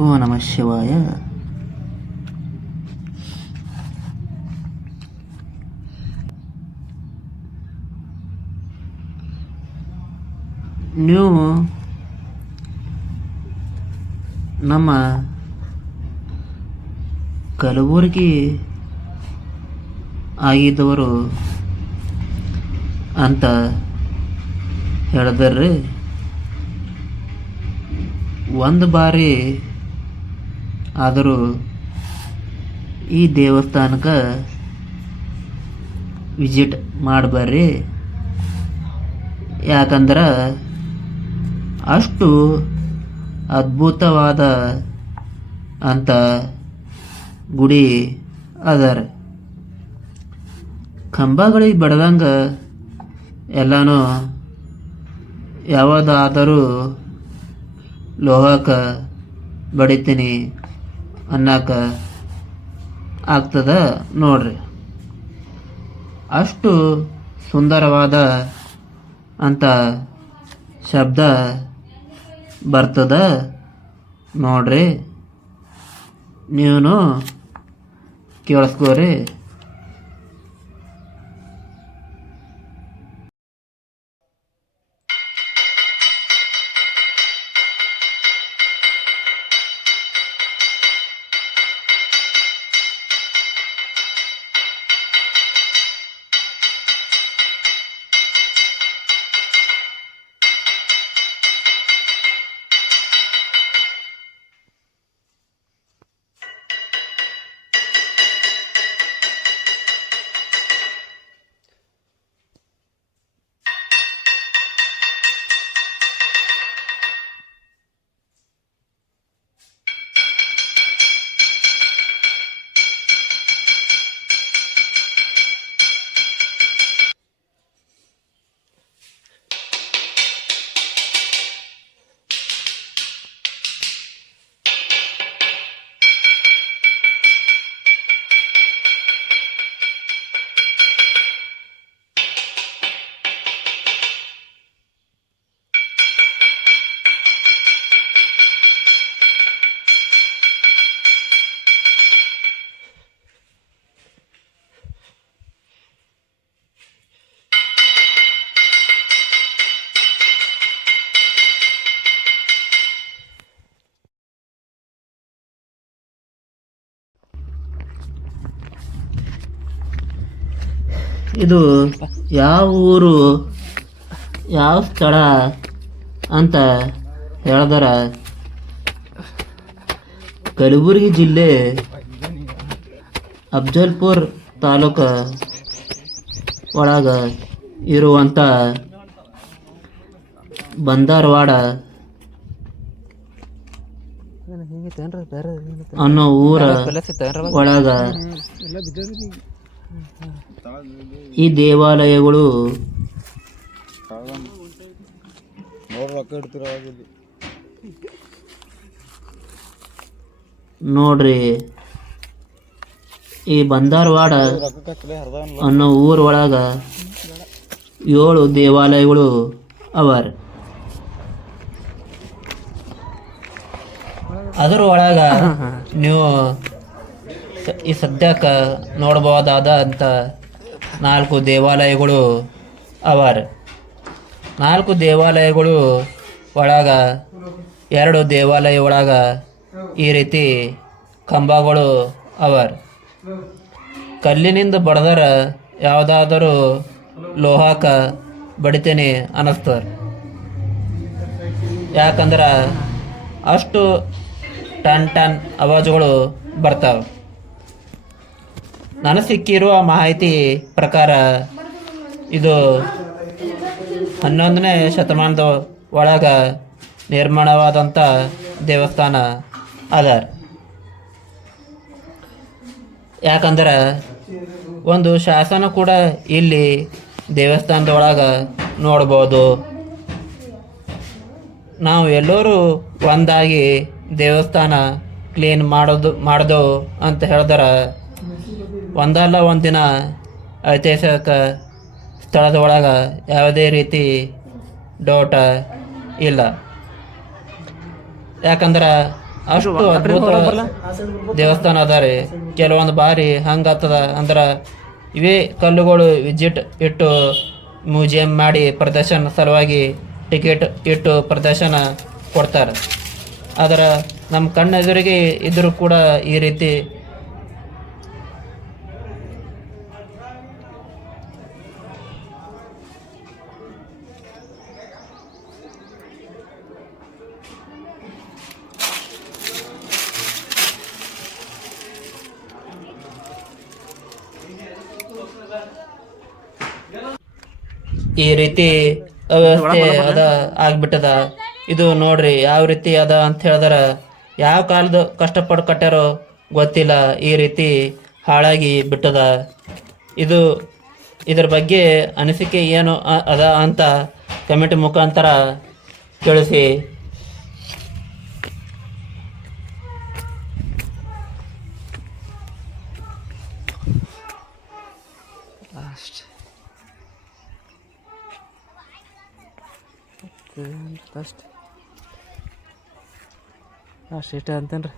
ಓ ನಮಃ ಶಿವಾಯ. ನೀವು ನಮ್ಮ ಕಲಬುರಗಿ ಆಗಿದ್ದವರು ಅಂತ ಹೇಳಿದ್ರಿ. ಒಂದು ಬಾರಿ ಆದರೂ ಈ ದೇವಸ್ಥಾನಕ್ಕೆ ವಿಸಿಟ್ ಮಾಡಿ ಯಾಕಂದ್ರೆ ಅಷ್ಟು ಅದ್ಭುತವಾದ ಅಂತ ಗುಡಿ ಅದಾರ. ಕಂಬಗಳಿಗೆ ಬಡ್ದಂಗೆ ಎಲ್ಲನೂ ಯಾವುದಾದರೂ ಲೋಹಕ್ಕೆ ಬಡಿತೀನಿ ಅನ್ನಕ ಆಗ್ತದ ನೋಡ್ರಿ. ಅಷ್ಟು ಸುಂದರವಾದ ಅಂತ ಶಬ್ದ ಬರ್ತದ ನೋಡ್ರಿ. ನೀವು ಕೇಳಿಸ್ಕೋರಿ. ಇದು ಯಾವ ಊರು, ಯಾವ ಸ್ಥಳ ಅಂತ ಹೇಳಿದ್ರೆ ಕಲಬುರಗಿ ಜಿಲ್ಲೆ ಅಫಜಲ್ಪುರ ತಾಲೂಕು ಒಳಗೆ ಇರುವಂಥ ಬಂದಾರವಾಡ ಅನ್ನೋ ಊರ ಒಳಗ ಈ ದೇವಾಲಯಗಳು ನೋಡ್ರಿ. ಈ ಬಂದಾರವಾಡ ಅನ್ನೋ ಊರ ಒಳಗ 7 ದೇವಾಲಯಗಳು ಅವ. ಅದರ ಒಳಗ ನೀವು ಈ ಸದ್ಯಕ್ಕೆ ನೋಡಬಹುದಾದ ಅಂತ 4 ದೇವಾಲಯಗಳು ಅವ. 4 ದೇವಾಲಯಗಳು ಒಳಗ 2 ದೇವಾಲಯ ಒಳಗ ಈ ರೀತಿ ಕಂಬಗಳು ಅವ. ಕಲ್ಲಿನಿಂದ ಬಡ್ದರ ಯಾವುದಾದರೂ ಲೋಹಕ ಬಡಿತೇನೆ ಅನ್ನಿಸ್ತದ. ಯಾಕಂದ್ರೆ ಅಷ್ಟು ಟನ್ ಆವಾಜುಗಳು ಬರ್ತಾವೆ. ನನಗೆ ಸಿಕ್ಕಿರುವ ಮಾಹಿತಿ ಪ್ರಕಾರ ಇದು 11ನೇ ಶತಮಾನದ ಒಳಗ ನಿರ್ಮಾಣವಾದಂಥ ದೇವಸ್ಥಾನ ಅದ. ಯಾಕಂದ್ರೆ ಒಂದು ಶಾಸನ ಕೂಡ ಇಲ್ಲಿ ದೇವಸ್ಥಾನದ ಒಳಗೆ ನೋಡ್ಬೋದು. ನಾವು ಎಲ್ಲರೂ ಒಂದಾಗಿ ದೇವಸ್ಥಾನ ಕ್ಲೀನ್ ಮಾಡೋದು ಅಂತ ಹೇಳಿದ್ರೆ ಒಂದಲ್ಲ ಒಂದಿನ ಐತಿಹಾಸಿಕ ಸ್ಥಳದ ಒಳಗೆ ಯಾವುದೇ ರೀತಿ ಡೌಟ ಇಲ್ಲ. ಯಾಕಂದ್ರೆ ಅಷ್ಟು ಅದ್ಭುತ ದೇವಸ್ಥಾನ ಅದ ರೀ. ಕೆಲವೊಂದು ಬಾರಿ ಹಂಗಾಗ್ತದ ಅಂದ್ರೆ ಇವೇ ಕಲ್ಲುಗಳು ವಿಸಿಟ್ ಇಟ್ಟು ಮ್ಯೂಸಿಯಂ ಮಾಡಿ ಪ್ರದರ್ಶನ ಸಲುವಾಗಿ ಟಿಕೆಟ್ ಇಟ್ಟು ಪ್ರದರ್ಶನ ಕೊಡ್ತಾರೆ. ಅದರ ನಮ್ಮ ಕಣ್ಣೆದುರಿಗೆ ಇದ್ರೂ ಕೂಡ ಈ ರೀತಿ ಅವ್ಯವಸ್ಥೆ ಅದ ಆಗ್ಬಿಟ್ಟದ. ಇದು ನೋಡ್ರಿ ಯಾವ ರೀತಿ ಅದ ಅಂತ ಹೇಳಿದ್ರ ಯಾವ ಕಾಲದ ಕಷ್ಟಪಟ್ಟು ಕಟ್ಟಾರೋ ಗೊತ್ತಿಲ್ಲ, ಈ ರೀತಿ ಹಾಳಾಗಿ ಬಿಟ್ಟದ. ಇದ್ರ ಬಗ್ಗೆ ಅನಿಸಿಕೆ ಏನು ಅದ ಅಂತ ಕಮೆಂಟ್ ಮುಖಾಂತರ ತಿಳಿಸಿ. ಅಷ್ಟು ಇಷ್ಟ ಅಂತೇನ್ರಿ.